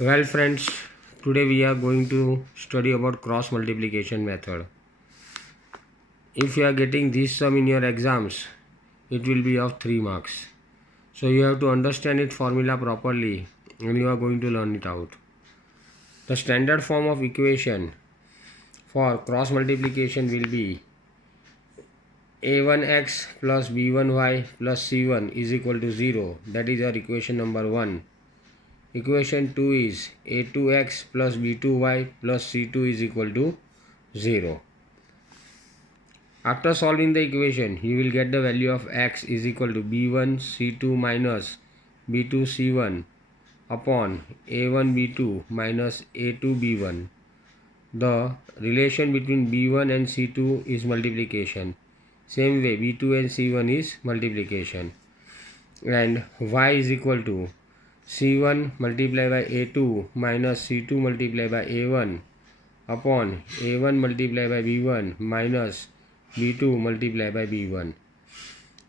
Well friends, today we are going to study about cross multiplication method. If you are getting this sum in your exams, it will be of 3 marks. So you have to understand its formula properly and you are going to learn it out. The standard form of equation for cross multiplication will be a1x plus b1y plus c1 is equal to 0. That is our equation number 1. Equation 2 is a2x plus b2y plus c2 is equal to 0. After solving the equation, you will get the value of x is equal to b1 c2 minus b2 c1 upon a1 b2 minus a2 b1. The relation between b1 and c2 is multiplication. Same way b2 and c1 is multiplication. And y is equal to c1 multiplied by a2 minus c2 multiplied by a1 upon a1 multiplied by b1 minus b2 multiplied by b1.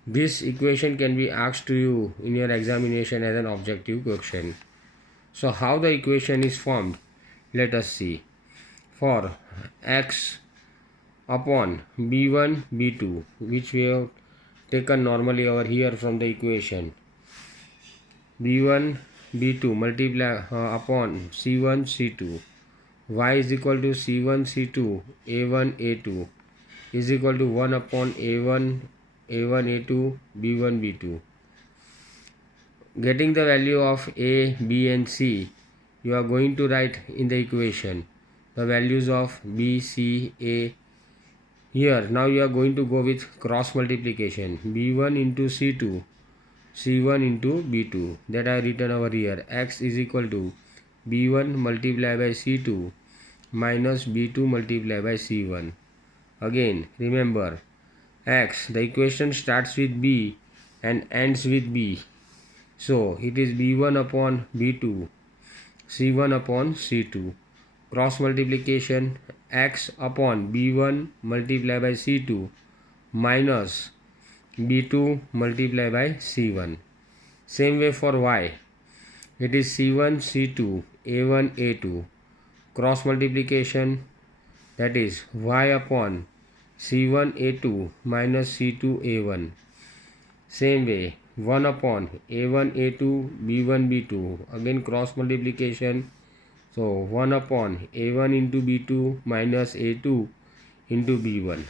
This equation can be asked to you in your examination as an objective question. So how the equation is formed? Let us see. For x upon b1 b2, which we have taken normally over here from the equation, b1 b2 multiply upon c1 c2, y is equal to c1 c2 a1 a2 is equal to 1 upon a1 a2 b1 b2. Getting the value of a, b and c, you are going to write in the equation the values of b, c, a. Here now you are going to go with cross multiplication, b1 into c2, c1 into b2, that I have written over here. X is equal to b1 multiplied by c2 minus b2 multiplied by c1. Again remember, x, the equation starts with b and ends with b. So it is b1 upon b2, c1 upon c2. Cross multiplication, x upon b1 multiplied by c2 minus b2 multiplied by c1. Same way for y, it is c1 c2 a1 a2. Cross multiplication, that is y upon c1 a2 minus c2 a1. Same way 1 upon a1 a2 b1 b2. Again cross multiplication, so 1 upon a1 into b2 minus a2 into b1.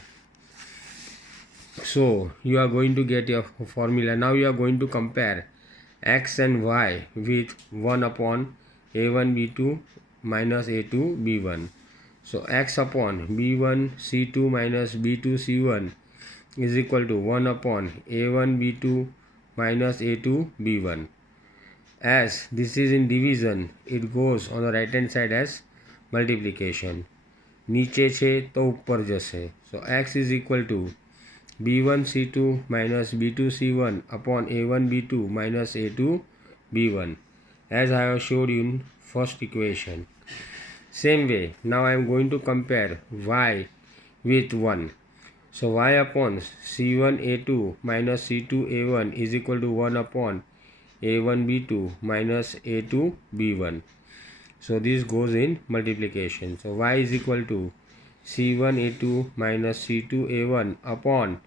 So you are going to get your formula. Now you are going to compare x and y with 1 upon a1 b2 minus a2 b1. So x upon b1 c2 minus b2 c1 is equal to 1 upon a1 b2 minus a2 b1. As this is in division, it goes on the right hand side as multiplication. નીચે છે તો ઉપર જશે. So x is equal to b1 c2 minus b2 c1 upon a1 b2 minus a2 b1, as I have showed you in first equation. Same way, now I am going to compare y with 1. So y upon c1 a2 minus c2 a1 is equal to 1 upon a1 b2 minus a2 b1. So this goes in multiplication. So y is equal to c1 a2 minus c2 a1 upon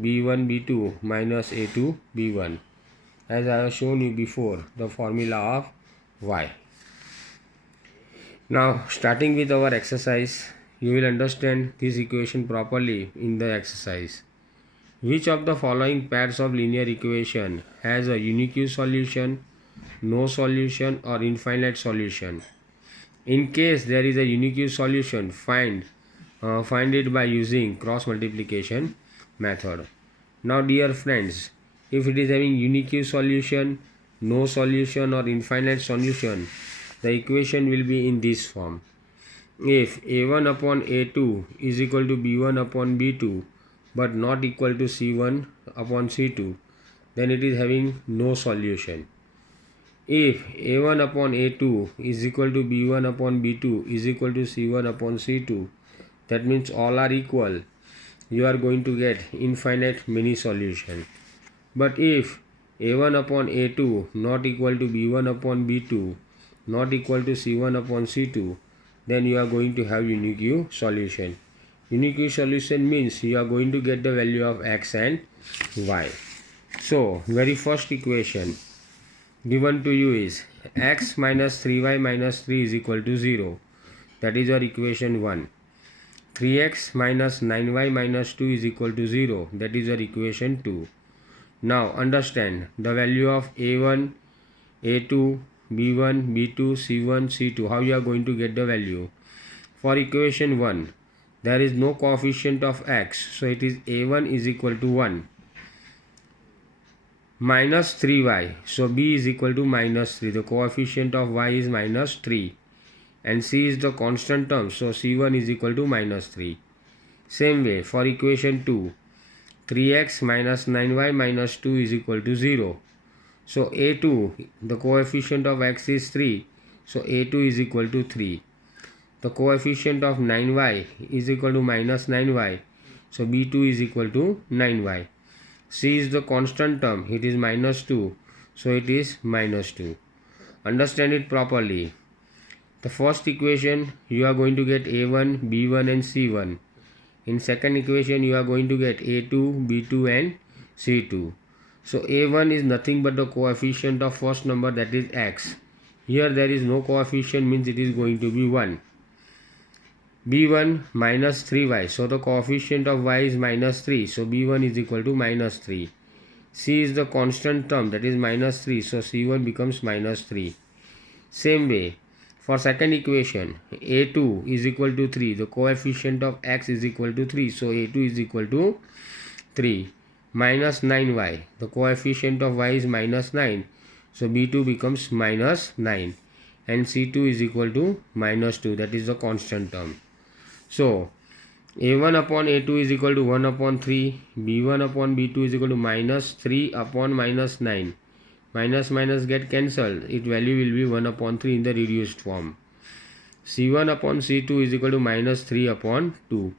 b1 b2 minus a2 b1, as I have shown you before the formula of y. Now starting with our exercise, you will understand this equation properly in the exercise. Which of the following pairs of linear equation has a unique solution, no solution or infinite solution? In case there is a unique solution, find it by using cross multiplication method. Now dear friends, if it is having unique solution, no solution or infinite solution, the equation will be in this form. If a1 upon a2 is equal to b1 upon b2 but not equal to c1 upon c2, then it is having no solution. If a1 upon a2 is equal to b1 upon b2 is equal to c1 upon c2, that means all are equal, you are going to get infinite many solution. But if a1 upon a2 not equal to b1 upon b2 not equal to C1 upon C2, then you are going to have unique U solution. Unique U solution means you are going to get the value of x and y. So, very first equation given to you is x minus 3y minus 3 is equal to 0. That is your equation 1. 3x minus 9y minus 2 is equal to 0. That is your equation 2. Now understand the value of a1, a2, b1, b2, c1, c2. How you are going to get the value? For equation 1, there is no coefficient of x. So it is a1 is equal to 1. Minus 3y. So b is equal to minus 3. The coefficient of y is minus 3. And c is the constant term, so c1 is equal to minus 3. Same way for equation 2, 3x minus 9y minus 2 is equal to 0. So a2, the coefficient of x is 3, so a2 is equal to 3. The coefficient of 9y is equal to minus 9y, so b2 is equal to 9y. C is the constant term, it is minus 2, so it is minus 2. Understand it properly. The first equation you are going to get a1, b1 and c1. In second equation you are going to get a2, b2 and c2. So a1 is nothing but the coefficient of first number, that is x. Here there is no coefficient, means it is going to be 1. b1 minus 3y. So the coefficient of y is minus 3. So b1 is equal to minus 3. C is the constant term, that is minus 3. So c1 becomes minus 3. Same way. For second equation, a2 is equal to 3. The coefficient of x is equal to 3. So a2 is equal to 3. Minus 9y. The coefficient of y is minus 9. So b2 becomes minus 9. And c2 is equal to minus 2. That is the constant term. So a1 upon a2 is equal to 1 upon 3. b1 upon b2 is equal to minus 3 upon minus 9. Minus minus get cancelled. Its value will be 1 upon 3 in the reduced form. C1 upon C2 is equal to minus 3 upon 2.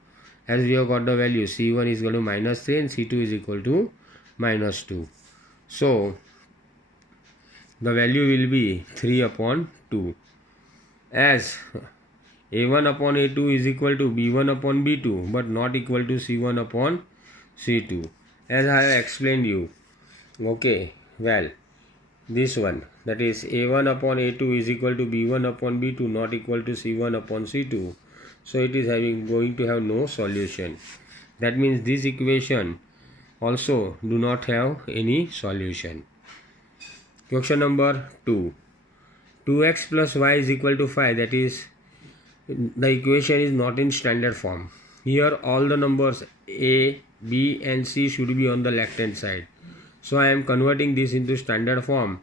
As we have got the value, C1 is equal to minus 3 and C2 is equal to minus 2. So, the value will be 3 upon 2. As A1 upon A2 is equal to B1 upon B2 but not equal to C1 upon C2. As I have explained you. Okay, well. This one, that is a1 upon a2 is equal to b1 upon b2 not equal to c1 upon c2. So it is going to have no solution. That means this equation also do not have any solution. Question number 2. 2x plus y is equal to 5. That is, the equation is not in standard form. Here all the numbers a, b and c should be on the left hand side. So I am converting this into standard form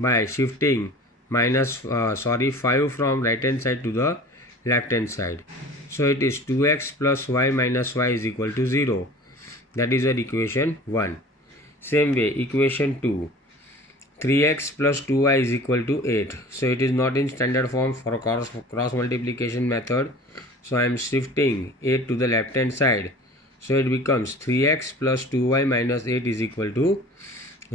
by shifting 5 from right hand side to the left hand side. So it is 2x plus y minus y is equal to 0. That is our equation 1. Same way, equation 2. 3x plus 2y is equal to 8. So it is not in standard form for cross multiplication method. So I am shifting 8 to the left hand side. So it becomes 3x plus 2y minus 8 is equal to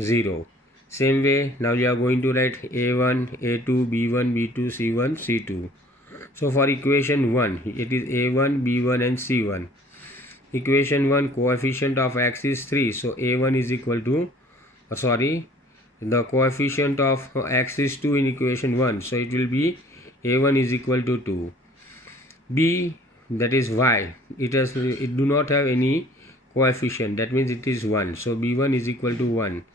0. Same way, now you are going to write a1, a2, b1, b2, c1, c2. So for equation 1, it is a1, b1 and c1. Equation 1, coefficient of x is 3. So a1 is equal to, the coefficient of x is 2 in equation 1. So it will be a1 is equal to 2. b, that is y, it do not have any coefficient, that means it is 1. So b1 is equal to 1.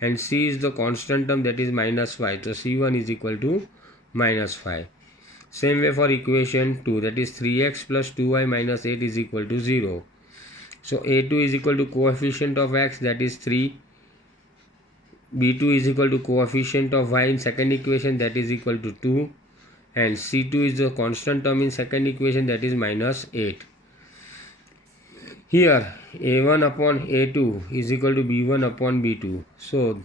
And c is the constant term, that is minus 5. So c1 is equal to minus 5. Same way for equation 2, that is 3x plus 2y minus 8 is equal to 0. So a2 is equal to coefficient of x, that is 3. b2 is equal to coefficient of y in second equation, that is equal to 2. And c2 is the constant term in second equation, that is minus 8. Here a1 upon a2 is equal to b1 upon b2. So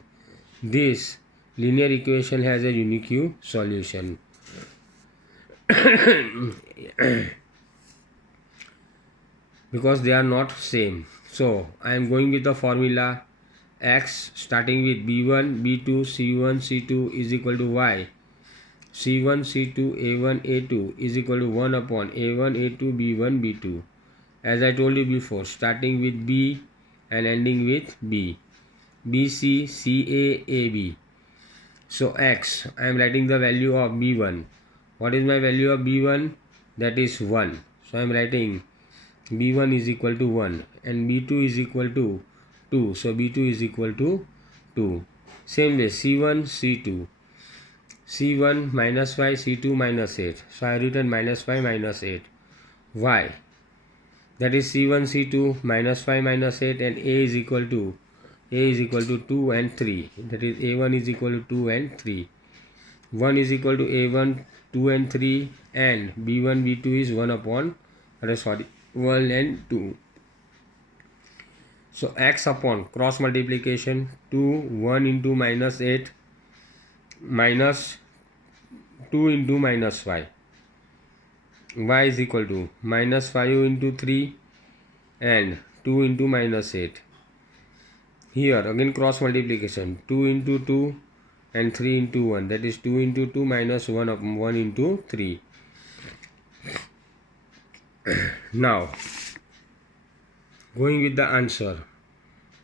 this linear equation has a unique U solution. Because they are not same. So I am going with the formula x starting with b1, b2, c1, c2 is equal to y. C1 C2 A1 A2 is equal to 1 upon A1 A2 B1 B2. As I told you before, starting with B and ending with B. BC CA AB. So X, I am writing the value of B1. What is my value of B1? That is 1. So I am writing B1 is equal to 1 and B2 is equal to 2. So B2 is equal to 2. Same way C1 C2. C1 minus 5, C2 minus 8. So I written minus 5 minus 8. Y. That is C1 C2 minus 5 minus 8 and A is equal to 2 and 3. That is A1 is equal to 2 and 3. 1 is equal to A1, 2 and 3 and B1 B2 is 1 upon 1 and 2. So X upon cross multiplication 2 1 into minus 8 minus 2 into minus 5. Y is equal to minus 5 into 3 and 2 into minus 8. Here again cross multiplication 2 into 2 and 3 into 1, that is 2 into 2 minus 1 upon 1 into 3. Now going with the answer,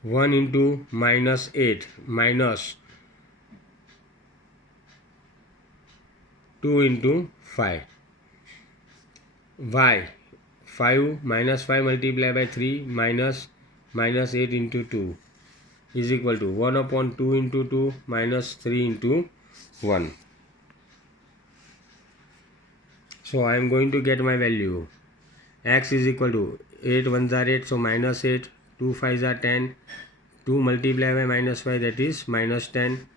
1 into minus 8 minus 2 into 5. Y 5 minus 5 multiplied by 3 minus 8 into 2 is equal to 1 upon 2 into 2 minus 3 into 1. So I am going to get my value. X is equal to 8 1s are 8, so minus 8, 2 5s are 10, 2 multiplied by minus 5, that is minus 10,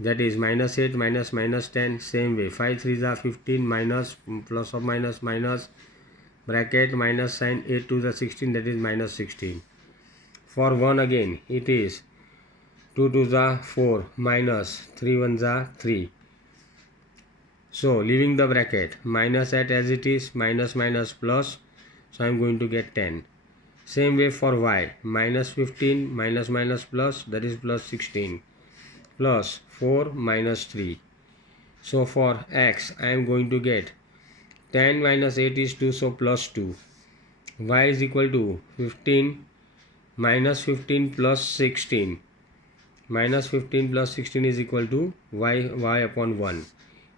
that is minus 8 minus minus 10. Same way 5 3s are 15, minus plus or minus minus bracket minus sign, 8 2s are 16, that is minus 16. For 1 again it is 2 2s are 4 minus 3 1s are 3. So leaving the bracket, minus at as it is, minus minus plus, so I am going to get 10. Same way for y, minus 15 minus minus plus, that is plus 16, plus 4 minus 3. So for x I am going to get 10 minus 8 is 2, so plus 2. Y is equal to 15 minus 15 plus 16. Minus 15 plus 16 is equal to y upon 1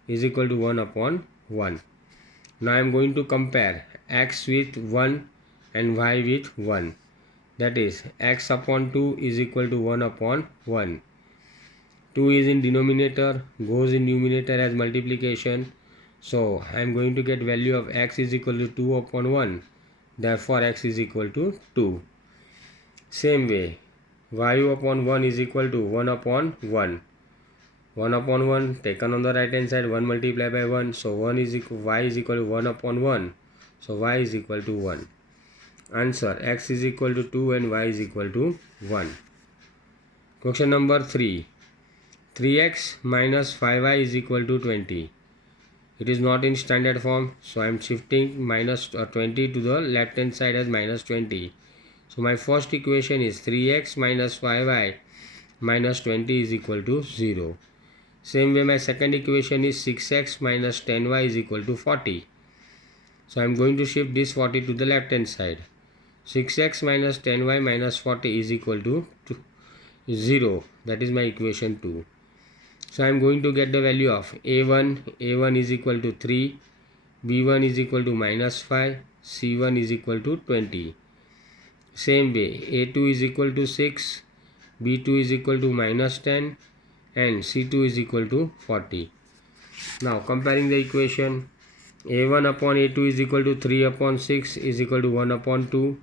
is equal to 1 upon 1. Now I am going to compare x with 1 and y with 1. That is x upon 2 is equal to 1 upon 1. 2 is in denominator, goes in numerator as multiplication. So I am going to get value of x is equal to 2 upon 1. Therefore x is equal to 2. Same way y upon 1 is equal to 1 upon 1. 1 upon 1 taken on the right hand side, 1 multiplied by 1. So y is equal to 1 upon 1. So y is equal to 1. Answer, x is equal to 2 and y is equal to 1. Question number 3. 3x minus 5y is equal to 20. It is not in standard form, so I am shifting minus 20 to the left hand side as minus 20. So my first equation is 3x minus 5y minus 20 is equal to 0. Same way my second equation is 6x minus 10y is equal to 40. So I am going to shift this 40 to the left hand side. 6x minus 10y minus 40 is equal to 0. That is my equation 2. So I am going to get the value of A1 is equal to 3, B1 is equal to minus 5, C1 is equal to 20. Same way A2 is equal to 6, B2 is equal to minus 10 and C2 is equal to 40. Now comparing the equation, A1 upon A2 is equal to 3 upon 6 is equal to 1 upon 2.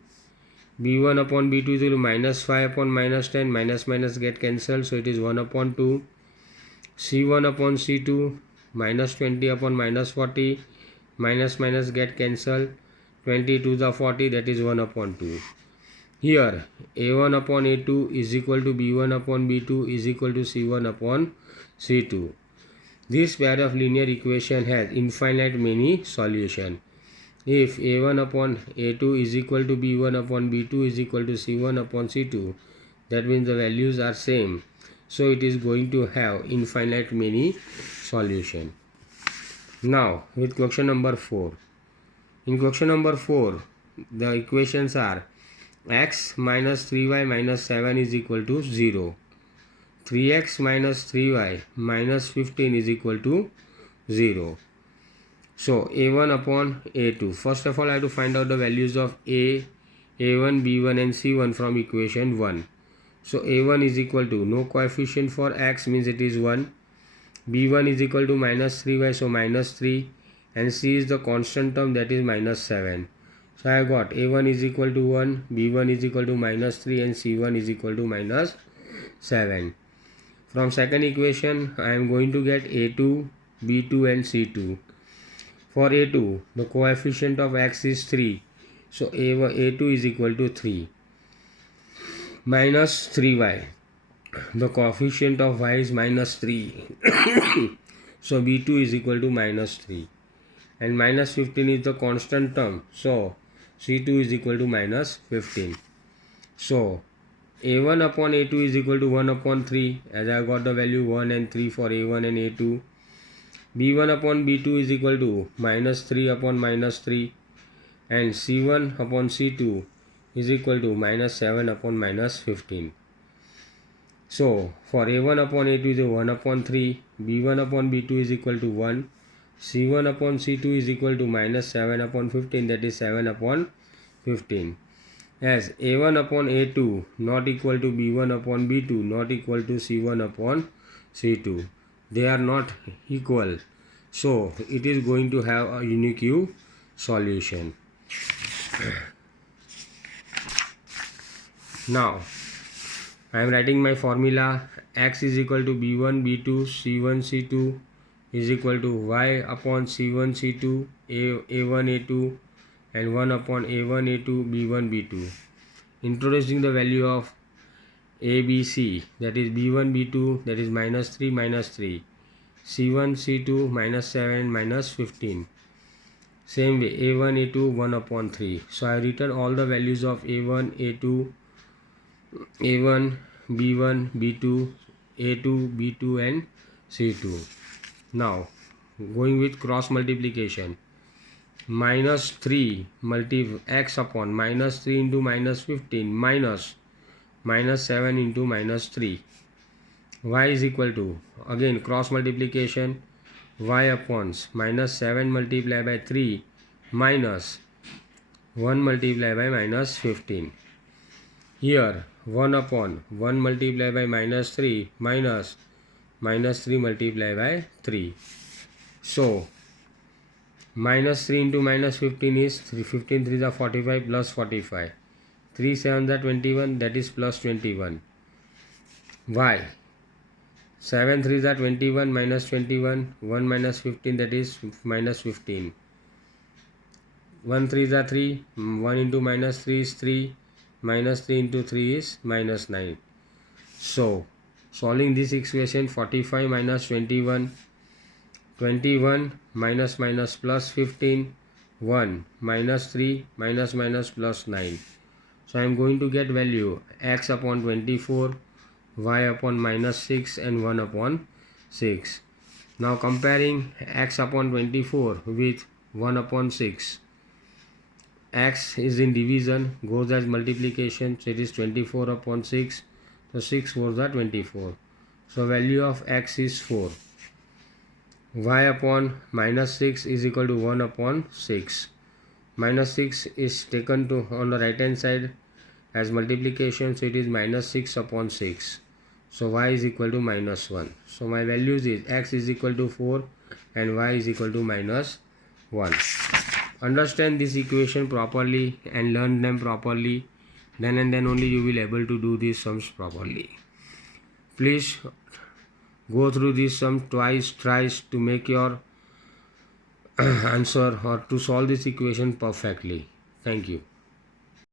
B1 upon B2 is equal to minus 5 upon minus 10, minus minus get cancelled, so it is 1 upon 2. C1 upon C2 minus 20 upon minus 40, minus minus get cancelled, 20 to the 40, that is 1 upon 2. Here A1 upon A2 is equal to B1 upon B2 is equal to C1 upon C2. This pair of linear equation has infinite many solutions. If A1 upon A2 is equal to B1 upon B2 is equal to C1 upon C2, that means the values are same. So it is going to have infinite many solution. Now with question number 4. In question number 4, the equations are x minus 3y minus 7 is equal to 0. 3x minus 3y minus 15 is equal to 0. So a1 upon a2. First of all, I have to find out the values of a1, b1 and c1 from equation 1. So a1 is equal to, no coefficient for x means it is 1. b1 is equal to minus 3y, so minus 3, and c is the constant term, that is minus 7. So I have got a1 is equal to 1, b1 is equal to minus 3 and c1 is equal to minus 7. From second equation I am going to get a2, b2 and c2. For a2, the coefficient of x is 3, so a2 is equal to 3. Minus 3y, the coefficient of y is minus 3, so b2 is equal to minus 3. And minus 15 is the constant term, so c2 is equal to minus 15. So a1 upon a2 is equal to 1 upon 3, as I got the value 1 and 3 for a1 and a2. b1 upon b2 is equal to minus 3 upon minus 3, and c1 upon c2 is equal to minus 7 upon minus 15. So for a1 upon a2 is 1 upon 3, b1 upon b2 is equal to 1, c1 upon c2 is equal to minus 7 upon 15, that is 7 upon 15. As a1 upon a2 not equal to b1 upon b2 not equal to c1 upon c2. They are not equal. So it is going to have a unique solution. Now I am writing my formula. X is equal to b1 b2 c1 c2 is equal to y upon c1 c2 a1 a2 and 1 upon a1 a2 b1 b2. Introducing the value of a b c, that is b1 b2, that is minus 3 minus 3, c1 c2 minus 7 minus 15. Same way a1 a2 1 upon 3. So I written all the values of a1 a2 a1 b1 b2 a2 b2 and c2. Now going with cross multiplication, minus 3 x upon minus 3 into minus 15 minus 7 into minus 3, y is equal to, again cross multiplication, y upon minus 7 multiplied by 3 minus 1 multiplied by minus 15. Here 1 upon 1 multiplied by minus 3 minus 3 multiplied by 3. So minus 3 into minus 15 is 3, 15 3 is 45 plus 45. 3 7 is 21, that is plus 21. Y 7 3 is 21 minus 21, 1 minus 15, that is minus 15. 1 3 is 3, 1 into minus 3 is 3, minus 3 into 3 is minus 9. So solving this equation, 45 minus 21, 21 minus minus plus 15, 1 minus 3 minus minus plus 9. So I am going to get value x upon 24, y upon minus 6 and 1 upon 6. Now comparing x upon 24 with 1 upon 6. X is in division, goes as multiplication, so it is 24 upon 6. So 6 4s are 24. So value of x is 4. Y upon minus 6 is equal to 1 upon 6. Minus 6 is taken to on the right hand side as multiplication, so it is minus 6 upon 6. So y is equal to minus 1. So my values is x is equal to 4 and y is equal to minus 1. Understand this equation properly and learn them properly. Then and then only you will able to do these sums properly. Please go through this sum twice, thrice to make your answer or to solve this equation perfectly. Thank you.